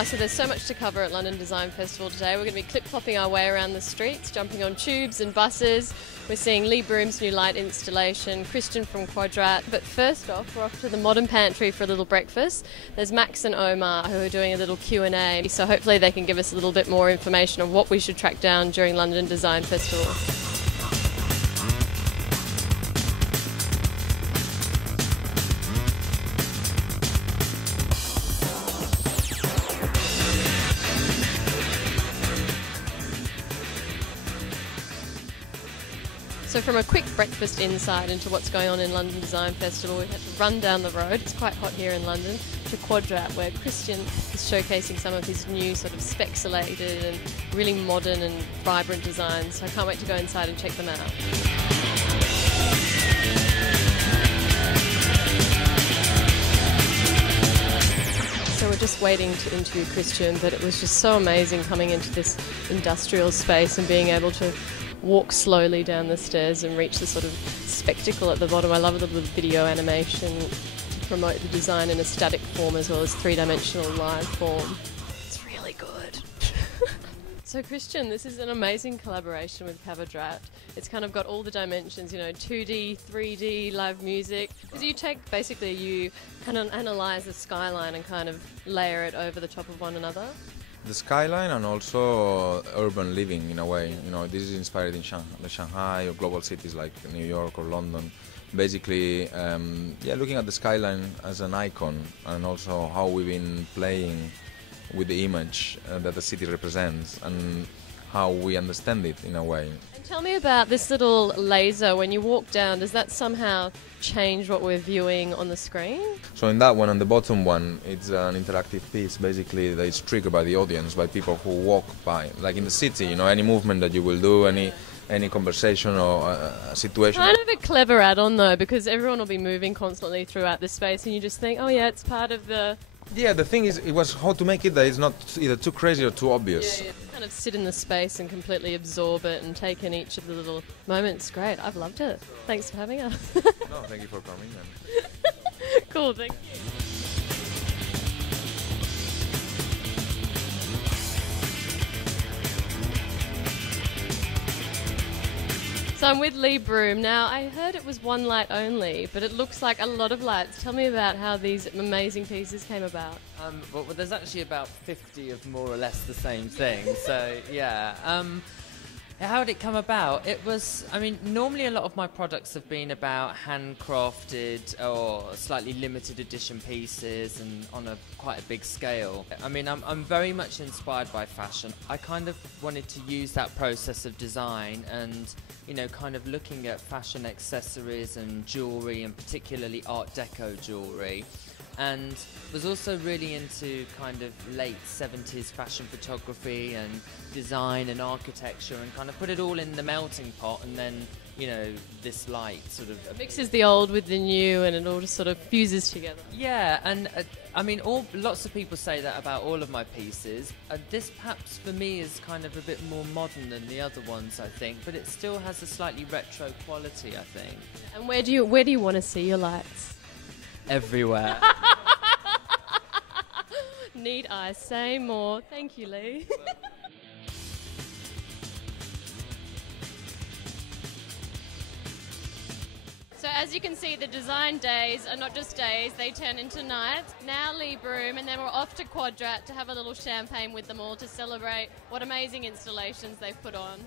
Wow, so there's so much to cover at London Design Festival today. We're going to be clip-clopping our way around the streets, jumping on tubes and buses. We're seeing Lee Broom's new light installation, Christian from Kvadrat. But first off, we're off to the Modern Pantry for a little breakfast. There's Max and Omar who are doing a little Q&A, so hopefully they can give us a little bit more information on what we should track down during London Design Festival. So from a quick breakfast insight into what's going on in London Design Festival, we had to run down the road, it's quite hot here in London, to Kvadrat, where Christian is showcasing some of his new sort of spexulated and really modern and vibrant designs. So I can't wait to go inside and check them out. So we're just waiting to interview Christian, but it was just so amazing coming into this industrial space and being able to walk slowly down the stairs and reach the sort of spectacle at the bottom. I love the little video animation to promote the design in a static form as well as three-dimensional live form. It's really good. So Christian, this is an amazing collaboration with Kvadrat. It's kind of got all the dimensions, you know, 2D, 3D, live music. Because you take, basically you kind of analyse the skyline and kind of layer it over the top of one another. The skyline and also urban living in a way. You know, this is inspired in Shanghai or global cities like New York or London. Basically, looking at the skyline as an icon and also how we've been playing with the image that the city represents and how we understand it in a way. And tell me about this little laser. When you walk down, does that somehow change what we're viewing on the screen? So in that one, on the bottom one, it's an interactive piece basically that is triggered by the audience, by people who walk by. Like in the city, you know, any movement that you will do, any conversation or a situation. Kind of a clever add-on though, because everyone will be moving constantly throughout the space and you just think, oh yeah, it's part of the... Yeah, the thing is, it was how to make it that it's not either too crazy or too obvious. Yeah. Kind of sit in the space and completely absorb it and take in each of the little moments. Great, I've loved it. Thanks for having us. No, thank you for coming. Cool, thank you. So I'm with Lee Broom. Now, I heard it was one light only, but it looks like a lot of lights. Tell me about how these amazing pieces came about. Well, there's actually about 50 of more or less the same thing, so yeah. How did it come about? It was, I mean, normally a lot of my products have been about handcrafted or slightly limited edition pieces and on quite a big scale. I mean, I'm very much inspired by fashion. I kind of wanted to use that process of design and, you know, kind of looking at fashion accessories and jewellery, and particularly Art Deco jewellery. And was also really into kind of late 70s fashion photography and design and architecture, and kind of put it all in the melting pot, and then, you know, this light sort of... Mixes the old with the new and it all just sort of fuses together. Yeah, and I mean, lots of people say that about all of my pieces. This perhaps for me is kind of a bit more modern than the other ones, I think, but it still has a slightly retro quality, I think. And where do you want to see your lights? Everywhere. Need I say more? Thank you, Lee. So as you can see, the design days are not just days, they turn into nights. Now Lee Broom, and then we're off to Kvadrat to have a little champagne with them all to celebrate what amazing installations they've put on.